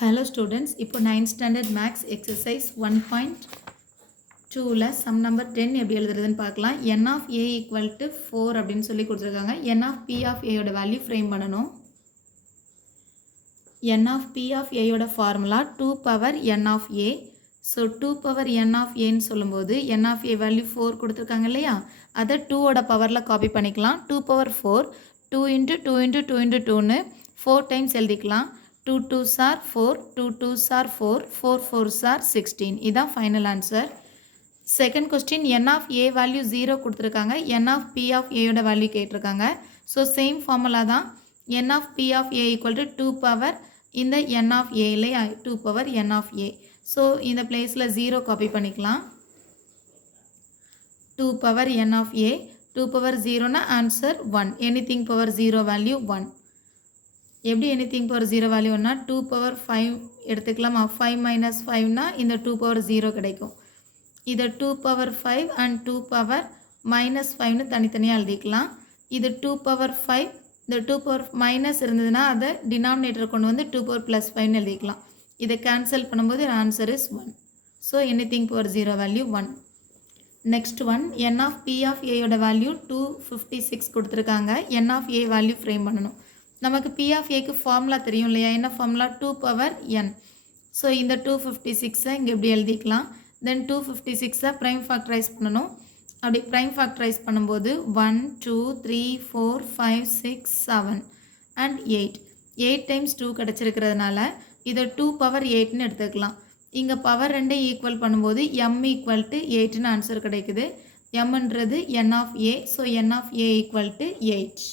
Hello students, இப்போ 9th standard max exercise 1.2ல sum number 10 எப்படி எழுதுறதுன்னு பார்க்கலாம். n of a equal to 4 அப்படின்னு சொல்லி கொடுத்துருக்காங்க. n of p of a யோட வேல்யூ ஃப்ரேம் பண்ணணும். n of p of a யோட formula 2 power n of a. So 2 power n of aன்னு சொல்லும்போது n of a value 4 கொடுத்துருக்காங்க இல்லையா, அதை 2ஓட பவரில் காப்பி பண்ணிக்கலாம். 2 power 4 2 into 2 into 2 into 2ன்னு 4 times எழுதிக்கலாம். 2 2s are 4, 2 2s are 4, 4 4s are 16. இதான் final answer. Second question n of a value 0 கொடுத்துருக்காங்க, n of p of a யோட வேல்யூ கேட்டிருக்காங்க. ஸோ சேம் ஃபார்முலா தான். n of p of a equal to 2 power இந்த n of a இல்லையா, 2 power n of a. So இந்த பிளேஸில் 0 copy பண்ணிக்கலாம். 2 power n of a, 2 power 0னா answer 1. Anything power 0 value 1. எப்படி எனிதிங் பவர் 0 வேல்யூன்னா 2 power 5 எடுத்துக்கலாமா. 5 minus 5னா இந்த 2 power 0 கிடைக்கும். இதை 2 power 5 and 2 power minus 5னு தனித்தனியாக எழுதிக்கலாம். இது 2 power 5, இந்த 2 power மைனஸ் இருந்ததுன்னா அதை டினாமினேட்டர் கொண்டு வந்து 2 power plus 5னு எழுதிக்கலாம். இதை கேன்சல் பண்ணும்போது answer is 1. So anything power 0 value 1. Next one n of p of a யோட வேல்யூ 256 கொடுத்துருக்காங்க. n of a value frame பண்ணணும். நமக்கு p of aக்கு ஃபார்முலா தெரியும் இல்லையா, என்ன ஃபார்முலா 2 power n. ஸோ இந்த 256 இங்கே இப்படி எழுதிக்கலாம். தென் 256 ப்ரைம் ஃபேக்டரைஸ் பண்ணணும். அப்படி ப்ரைம் ஃபேக்டரைஸ் பண்ணும்போது 1 2 3 4 5 6 7 and 8 டைம்ஸ் 2 கிடச்சிருக்கிறதுனால இதை 2 power 8ன்னு எடுத்துக்கலாம். இங்கே பவர் 2 ஈக்குவல் பண்ணும்போது m ஈக்குவல் டு 8ன்னு ஆன்சர் கிடைக்குது. mன்றது n of a. So n of a equal to 8.